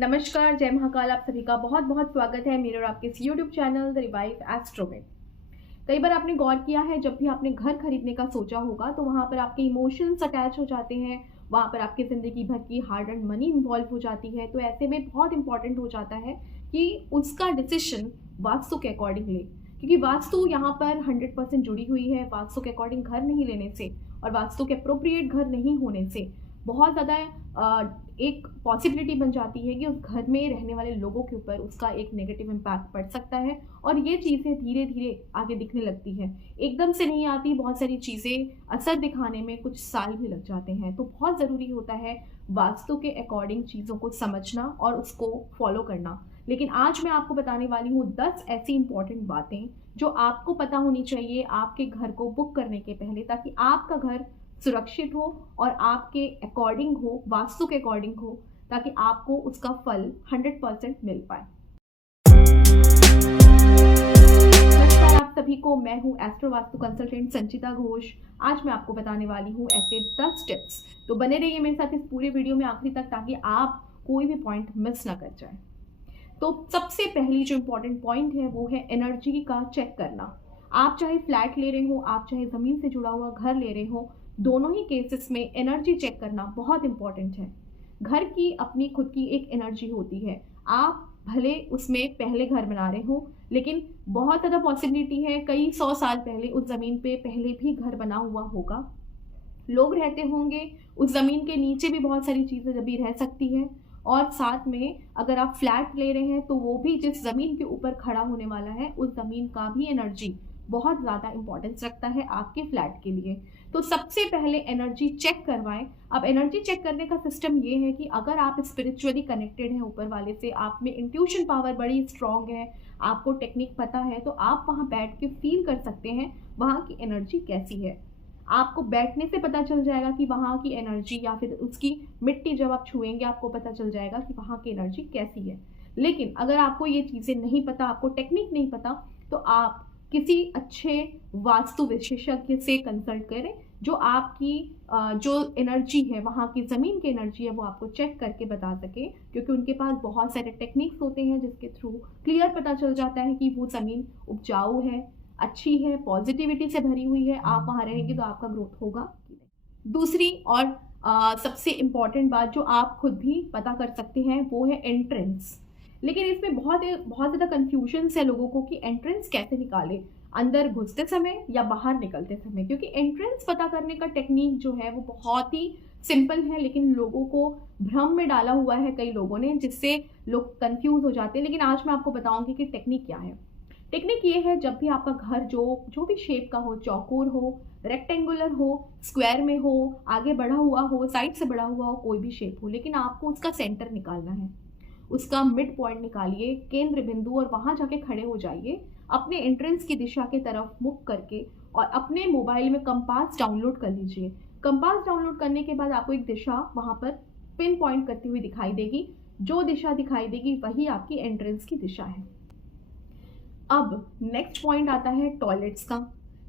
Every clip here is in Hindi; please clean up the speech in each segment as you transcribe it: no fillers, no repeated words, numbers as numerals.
नमस्कार, जय महाकाल। आप सभी का बहुत बहुत स्वागत है मेरे और आपके इस YouTube channel the revive astro में। कई बार आपने गौर किया है, जब भी आपने घर खरीदने का सोचा होगा तो वहाँ पर आपके इमोशंस अटैच हो जाते हैं, वहाँ पर आपकी ज़िंदगी भर की हार्ड अर्न मनी इन्वॉल्व हो जाती है। तो ऐसे में बहुत इंपॉर्टेंट हो जाता है कि उसका डिसीजन वास्तु के अकॉर्डिंग ले, क्योंकि वास्तु यहाँ पर 100% जुड़ी हुई है। वास्तु के अकॉर्डिंग घर नहीं लेने से और वास्तु के अप्रोप्रिएट घर नहीं होने से बहुत ज़्यादा एक पॉसिबिलिटी बन जाती है कि उस घर में रहने वाले लोगों के ऊपर उसका एक नेगेटिव इम्पैक्ट पड़ सकता है और ये चीज़ें धीरे धीरे आगे दिखने लगती हैं। एकदम से नहीं आती, बहुत सारी चीज़ें असर दिखाने में कुछ साल भी लग जाते हैं। तो बहुत ज़रूरी होता है वास्तु के अकॉर्डिंग चीज़ों को समझना और उसको फॉलो करना। लेकिन आज मैं आपको बताने वाली हूँ 10 ऐसी इंपॉर्टेंट बातें जो आपको पता होनी चाहिए आपके घर को बुक करने के पहले, ताकि आपका घर सुरक्षित हो और आपके अकॉर्डिंग हो, वास्तु के अकॉर्डिंग हो, ताकि आपको उसका फल 100% मिल पाए। नमस्कार आप सभी को, मैं हूँ एस्ट्रो वास्तु कंसल्टेंट संचिता घोष। आज मैं आपको बताने वाली हूँ ऐसे 10 टिप्स। तो बने रहिए मेरे साथ इस पूरे वीडियो में आखिरी तक, ताकि आप कोई भी पॉइंट मिस ना कर जाए। तो सबसे पहली जो इम्पोर्टेंट पॉइंट है वो है एनर्जी का चेक करना। आप चाहे फ्लैट ले रहे हो, आप चाहे ज़मीन से जुड़ा हुआ घर ले रहे हो, दोनों ही केसेस में एनर्जी चेक करना बहुत इंपॉर्टेंट है। घर की अपनी खुद की एक एनर्जी होती है। आप भले उसमें पहले घर बना रहे हो, लेकिन बहुत ज़्यादा पॉसिबिलिटी है कई 100 साल पहले उस ज़मीन पे पहले भी घर बना हुआ होगा, लोग रहते होंगे। उस ज़मीन के नीचे भी बहुत सारी चीज़ें जब भी रह सकती हैं। और साथ में अगर आप फ्लैट ले रहे हैं तो वो भी जिस ज़मीन के ऊपर खड़ा होने वाला है उस ज़मीन का भी एनर्जी बहुत ज़्यादा इंपॉर्टेंस रखता है आपके फ्लैट के लिए। तो सबसे पहले एनर्जी चेक करवाएं। अब एनर्जी चेक करने का सिस्टम ये है कि अगर आप स्पिरिचुअली कनेक्टेड हैं ऊपर वाले से, आप में इंट्यूशन पावर बड़ी स्ट्रॉन्ग है, आपको टेक्निक पता है, तो आप वहाँ बैठ के फील कर सकते हैं वहाँ की एनर्जी कैसी है। आपको बैठने से पता चल जाएगा कि वहाँ की एनर्जी, या फिर उसकी मिट्टी जब आप छुएंगे आपको पता चल जाएगा कि वहाँ की एनर्जी कैसी है। लेकिन अगर आपको ये चीज़ें नहीं पता, आपको टेक्निक नहीं पता, तो आप किसी अच्छे वास्तु विशेषज्ञ से कंसल्ट करें जो आपकी जो एनर्जी है, वहाँ की ज़मीन की एनर्जी है, वो आपको चेक करके बता सके, क्योंकि उनके पास बहुत सारे टेक्निक्स होते हैं जिसके थ्रू क्लियर पता चल जाता है कि वो ज़मीन उपजाऊ है, अच्छी है, पॉजिटिविटी से भरी हुई है। आप वहाँ रहेंगे तो आपका ग्रोथ होगा कि नहीं। दूसरी और सबसे इम्पॉर्टेंट बात जो आप खुद भी पता कर सकते हैं वो है एंट्रेंस। लेकिन इसमें बहुत ज़्यादा कन्फ्यूजन है लोगों को कि एंट्रेंस कैसे निकाले, अंदर घुसते समय या बाहर निकलते समय। क्योंकि एंट्रेंस पता करने का टेक्निक जो है वो बहुत ही सिंपल है, लेकिन लोगों को भ्रम में डाला हुआ है कई लोगों ने, जिससे लोग कंफ्यूज हो जाते हैं। लेकिन आज मैं आपको बताऊंगी कि टेक्निक क्या है। टेक्निक ये है, जब भी आपका घर जो भी शेप का हो, चौकोर हो, रेक्टेंगुलर हो, स्क्वायर में हो, आगे बढ़ा हुआ हो, साइड से बढ़ा हुआ हो, कोई भी शेप हो, लेकिन आपको उसका सेंटर निकालना है। उसका मिड पॉइंट निकालिए, केंद्र बिंदु, और वहाँ जाके खड़े हो जाइए अपने एंट्रेंस की दिशा की तरफ मुख करके, और अपने मोबाइल में कंपास डाउनलोड कर लीजिए। कंपास डाउनलोड करने के बाद आपको एक दिशा वहाँ पर पिन पॉइंट करती हुई दिखाई देगी। जो दिशा दिखाई देगी वही आपकी एंट्रेंस की दिशा है। अब नेक्स्ट पॉइंट आता है टॉयलेट्स का।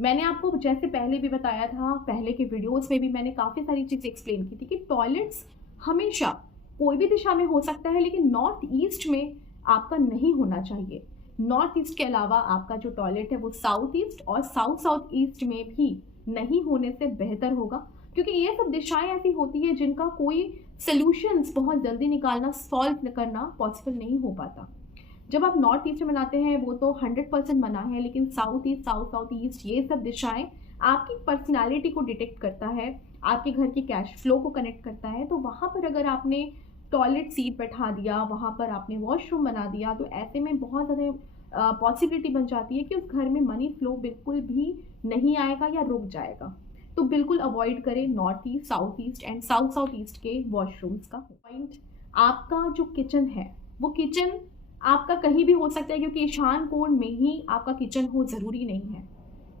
मैंने आपको जैसे पहले भी बताया था, पहले के वीडियोस में भी मैंने काफ़ी सारी चीज़ें एक्सप्लेन की थी कि टॉयलेट्स हमेशा कोई भी दिशा में हो सकता है, लेकिन नॉर्थ ईस्ट में आपका नहीं होना चाहिए। नॉर्थ ईस्ट के अलावा आपका जो टॉयलेट है वो साउथ ईस्ट और साउथ ईस्ट में भी नहीं होने से बेहतर होगा, क्योंकि ये सब दिशाएं ऐसी होती है जिनका कोई सोल्यूशंस बहुत जल्दी निकालना, सॉल्व करना पॉसिबल नहीं हो पाता। जब आप नॉर्थ ईस्ट में बनाते हैं वो तो 100% मना है, लेकिन साउथ ईस्ट ये सब दिशाएं आपकी पर्सनालिटी को डिटेक्ट करता है, आपके घर की कैश फ्लो को कनेक्ट करता है। तो वहाँ पर अगर आपने टॉयलेट सीट बैठा दिया, वहाँ पर आपने वॉशरूम बना दिया, तो ऐसे में बहुत ज़्यादा पॉसिबिलिटी बन जाती है कि उस घर में मनी फ्लो बिल्कुल भी नहीं आएगा या रुक जाएगा। तो बिल्कुल अवॉइड करें north east, south east and south east के वॉशरूम्स का। पॉइंट, आपका जो किचन है वो किचन आपका कहीं भी हो सकता है, क्योंकि ईशान कोण में ही आपका किचन हो ज़रूरी नहीं है।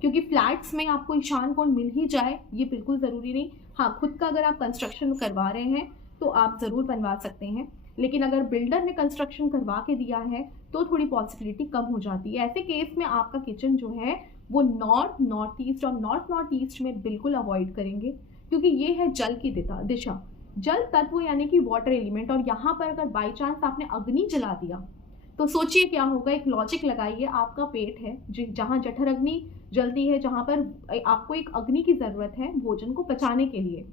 क्योंकि फ्लैट्स में आपको ईशान कोण मिल ही जाए ये बिल्कुल ज़रूरी नहीं। हाँ, खुद का अगर आप कंस्ट्रक्शन करवा रहे हैं तो आप ज़रूर बनवा सकते हैं, लेकिन अगर बिल्डर ने कंस्ट्रक्शन करवा के दिया है तो थोड़ी पॉसिबिलिटी कम हो जाती है। ऐसे केस में आपका किचन जो है वो नॉर्थ ईस्ट और नॉर्थ ईस्ट में बिल्कुल अवॉइड करेंगे, क्योंकि ये है जल की दिशा। जल तत्व यानी कि वाटर एलिमेंट, और यहाँ पर अगर बाई चांस आपने अग्नि जला दिया तो सोचिए क्या होगा। एक लॉजिक लगाइए, आपका पेट है जहाँ जठर अग्नि जलती है, जहाँ पर आपको एक अग्नि की ज़रूरत है भोजन को पचाने के लिए,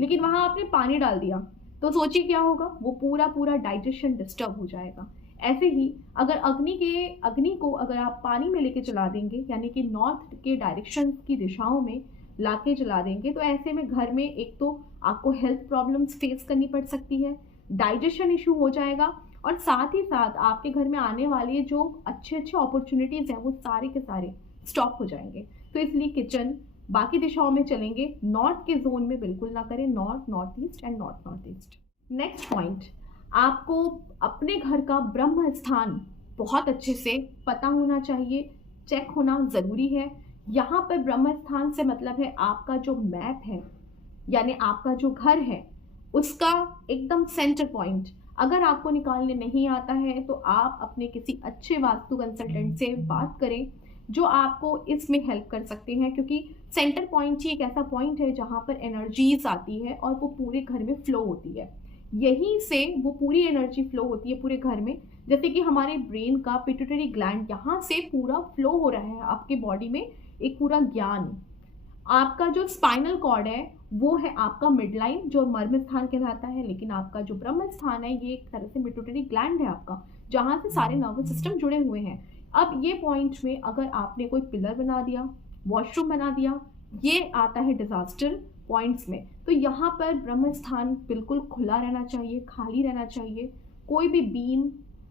लेकिन वहाँ आपने पानी डाल दिया तो सोचिए क्या होगा, वो पूरा पूरा डाइजेशन डिस्टर्ब हो जाएगा। ऐसे ही अगर अग्नि को अगर आप पानी में लेके चला देंगे, यानी कि नॉर्थ के डायरेक्शन की दिशाओं में लाके जला देंगे, तो ऐसे में घर में एक तो आपको हेल्थ प्रॉब्लम्स फेस करनी पड़ सकती है, डाइजेशन इशू हो जाएगा, और साथ ही साथ आपके घर में आने वाले जो अच्छे अच्छे अपॉर्चुनिटीज़ हैं वो सारे के सारे स्टॉप हो जाएंगे। तो इसलिए किचन बाकी दिशाओं में चलेंगे, नॉर्थ के जोन में बिल्कुल ना करें, north, north east and north north east. Next point, आपको अपने घर का ब्रह्म स्थान बहुत अच्छे से पता होना चाहिए, चेक होना ज़रूरी है। यहाँ पर ब्रह्म स्थान से मतलब है आपका जो मैप है, यानी आपका जो घर है उसका एकदम सेंटर पॉइंट अगर आपको निकालने नहीं आता है तो आप अपने किसी अच्छे वास्तु कंसल्टेंट से बात करें जो आपको इसमें हेल्प कर सकते हैं, क्योंकि सेंटर पॉइंट ही एक ऐसा पॉइंट है जहाँ पर एनर्जीज आती है और वो पूरे घर में फ्लो होती है। यहीं से वो पूरी एनर्जी फ्लो होती है पूरे घर में। जैसे कि हमारे ब्रेन का पिट्यूटरी ग्लैंड, यहाँ से पूरा फ्लो हो रहा है आपके बॉडी में एक पूरा ज्ञान। आपका जो स्पाइनल कॉर्ड है वो है आपका मिड लाइन जो मर्म स्थान कहलाता है, लेकिन आपका जो ब्रह्म स्थान है ये एक तरह से पिट्यूटरी ग्लैंड है आपका, जहाँ से सारे नर्वस सिस्टम जुड़े हुए हैं। अब ये पॉइंट में अगर आपने कोई पिलर बना दिया, वॉशरूम बना दिया, ये आता है डिजास्टर पॉइंट्स में। तो यहाँ पर ब्रह्म स्थान बिल्कुल खुला रहना चाहिए, खाली रहना चाहिए। कोई भी बीम,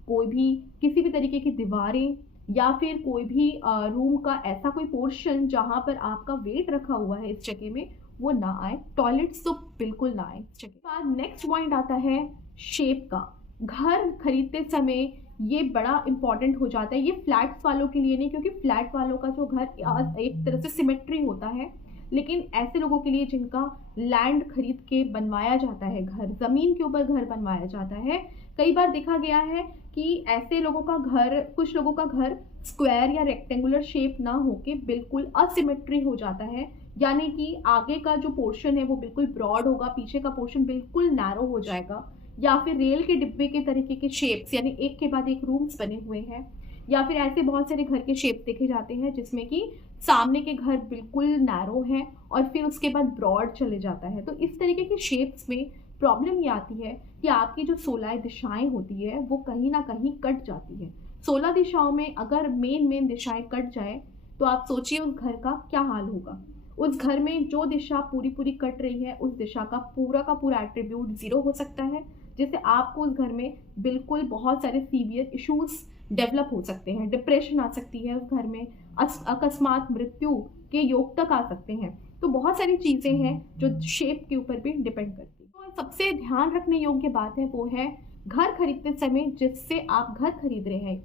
कोई भी किसी भी तरीके की दीवारें या फिर कोई भी रूम का ऐसा कोई पोर्शन जहाँ पर आपका वेट रखा हुआ है इस जगह में, वो ना आए। टॉयलेट्स तो बिल्कुल ना आए इस जगह। बाद नेक्स्ट पॉइंट आता है शेप का। घर खरीदते समय ये बड़ा इंपॉर्टेंट हो जाता है, ये फ्लैट्स वालों के लिए नहीं, क्योंकि फ्लैट वालों का जो घर एक तरह से सिमेट्री होता है, लेकिन ऐसे लोगों के लिए जिनका लैंड खरीद के बनवाया जाता है, घर ज़मीन के ऊपर घर बनवाया जाता है, कई बार देखा गया है कि ऐसे लोगों का घर, कुछ लोगों का घर स्क्वायर या रेक्टेंगुलर शेप ना होके बिल्कुल असिमेट्री हो जाता है, यानी कि आगे का जो पोर्शन है वो बिल्कुल ब्रॉड होगा, पीछे का पोर्शन बिल्कुल नैरो हो जाएगा, या फिर रेल के डिब्बे के तरीके के शेप्स, यानी एक के बाद एक रूम्स बने हुए हैं, या फिर ऐसे बहुत सारे घर के शेप देखे जाते हैं जिसमें कि सामने के घर बिल्कुल नैरो हैं और फिर उसके बाद ब्रॉड चले जाता है। तो इस तरीके के शेप्स में प्रॉब्लम ये आती है कि आपकी जो 16 दिशाएं होती है वो कहीं ना कहीं कट जाती है। 16 दिशाओं में अगर मेन दिशाएं कट जाए तो आप सोचिए उस घर का क्या हाल होगा। उस घर में जो दिशा पूरी कट रही है उस दिशा का पूरा एट्रीब्यूट जीरो हो सकता है, जिससे आपको उस घर में बिल्कुल बहुत सारे सीवियर इश्यूज डेवलप हो सकते हैं, डिप्रेशन आ सकती है उस घर में, अकस्मात मृत्यु के योग तक आ सकते हैं। तो बहुत सारी चीज़ें हैं जो शेप के ऊपर भी डिपेंड करती हैं। तो सबसे ध्यान रखने योग्य बात है वो है घर खरीदते समय जिससे आप घर खरीद रहे हैं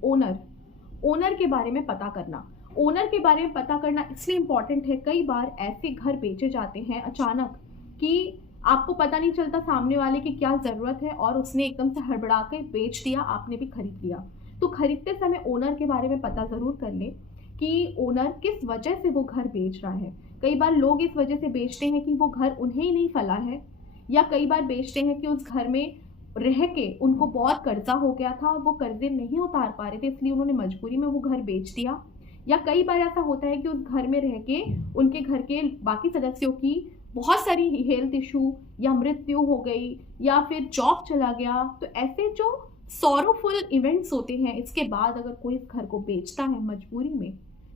ओनर के बारे में पता करना। ओनर के बारे में पता करना इसलिए इम्पॉर्टेंट है, कई बार ऐसे घर बेचे जाते हैं अचानक कि आपको पता नहीं चलता सामने वाले की क्या ज़रूरत है और उसने एकदम से हड़बड़ा के बेच दिया, आपने भी खरीद लिया। तो खरीदते समय ओनर के बारे में पता ज़रूर कर लें कि ओनर किस वजह से वो घर बेच रहा है। कई बार लोग इस वजह से बेचते हैं कि वो घर उन्हें ही नहीं फला है, या कई बार बेचते हैं कि उस घर में रह के उनको बहुत कर्जा हो गया था और वो कर्जे नहीं उतार पा रहे थे, इसलिए उन्होंने मजबूरी में वो घर बेच दिया। या कई बार ऐसा होता है कि उस घर में रह के उनके घर के बाकी सदस्यों की बहुत सारी हेल्थ इशू या मृत्यु हो गई या फिर जॉब चला गया। तो ऐसे जो सॉरोफुल इवेंट्स होते हैं, इसके बाद अगर कोई इस घर को बेचता है मजबूरी में,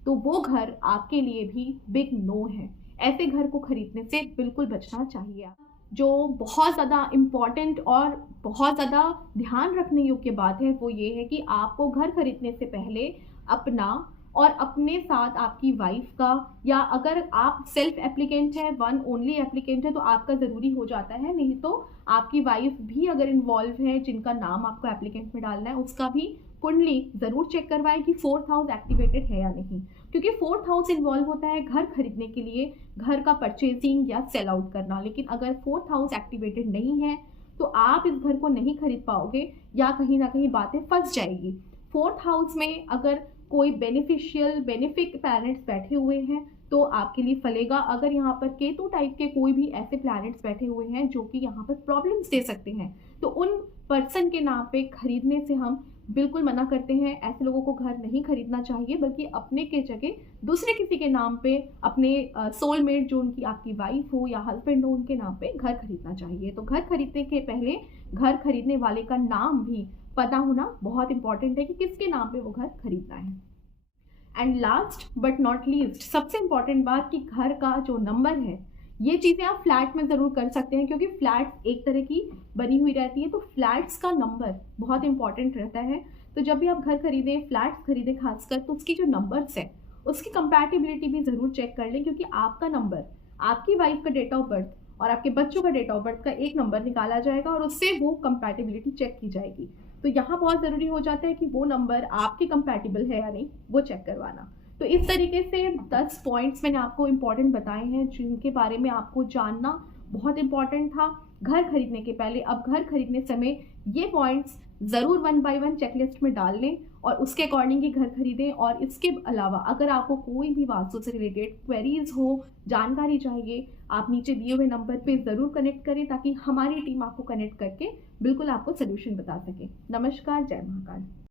तो वो घर आपके लिए भी बिग नो है। ऐसे घर को खरीदने से बिल्कुल बचना चाहिए। जो बहुत ज़्यादा इम्पॉर्टेंट और बहुत ज़्यादा ध्यान रखने योग्य बात है वो ये है कि आपको घर खरीदने से पहले अपना और अपने साथ आपकी वाइफ का, या अगर आप सेल्फ एप्लीकेंट है, वन ओनली एप्लीकेंट है, तो आपका ज़रूरी हो जाता है, नहीं तो आपकी वाइफ भी अगर इन्वॉल्व है जिनका नाम आपको एप्लीकेंट में डालना है, उसका भी कुंडली ज़रूर चेक करवाएं कि 4th हाउस एक्टिवेटेड है या नहीं, क्योंकि 4th हाउस इन्वॉल्व होता है घर खरीदने के लिए, घर का परचेजिंग या सेल आउट करना। लेकिन अगर 4th हाउस एक्टिवेटेड नहीं है तो आप इस घर को नहीं खरीद पाओगे या कहीं ना कहीं बातें फंस जाएगी। 4th हाउस में अगर कोई बेनिफिक प्लैनेट्स बैठे हुए हैं तो आपके लिए फलेगा। अगर यहाँ पर केतु टाइप के कोई भी ऐसे प्लैनेट्स बैठे हुए हैं जो कि यहाँ पर प्रॉब्लम्स दे सकते हैं, तो उन पर्सन के नाम पे खरीदने से हम बिल्कुल मना करते हैं। ऐसे लोगों को घर नहीं खरीदना चाहिए, बल्कि अपने के जगह दूसरे किसी के नाम पे, अपने सोलमेट जो उनकी आपकी वाइफ हो या हस्बैंड हो, उनके नाम पे घर खरीदना चाहिए। तो घर खरीदने के पहले घर खरीदने वाले का नाम भी पता होना बहुत इंपॉर्टेंट है कि किसके नाम पे वो घर खरीदना है। And last but not least, सबसे इंपॉर्टेंट बात कि घर का जो नंबर है, ये चीज़ें आप फ्लैट में ज़रूर कर सकते हैं, क्योंकि फ्लैट एक तरह की बनी हुई रहती है, तो फ्लैट्स का नंबर बहुत इंपॉर्टेंट रहता है। तो जब भी आप घर खरीदें, फ्लैट्स खरीदें खासकर, तो उसकी जो नंबर्स है उसकी कंपैटिबिलिटी भी ज़रूर चेक कर लें, क्योंकि आपका नंबर, आपकी वाइफ का डेट ऑफ बर्थ और आपके बच्चों का डेट ऑफ बर्थ का एक नंबर निकाला जाएगा और उससे वो कंपैटिबिलिटी चेक की जाएगी। तो यहाँ बहुत ज़रूरी हो जाता है कि वो नंबर आपके कंपैटिबल है या नहीं, वो चेक करवाना। तो इस तरीके से 10 पॉइंट्स मैंने आपको इम्पॉर्टेंट बताए हैं जिनके बारे में आपको जानना बहुत इम्पॉर्टेंट था घर खरीदने के पहले। अब घर खरीदने समय ये पॉइंट्स ज़रूर 1 बाय 1 चेकलिस्ट में डाल लें और उसके अकॉर्डिंग ही घर खरीदें। और इसके अलावा अगर आपको कोई भी वास्तु से रिलेटेड क्वेरीज हो, जानकारी चाहिए, आप नीचे दिए हुए नंबर पे ज़रूर कनेक्ट करें, ताकि हमारी टीम आपको कनेक्ट करके बिल्कुल आपको सोल्यूशन बता सके। नमस्कार, जय महाकाल।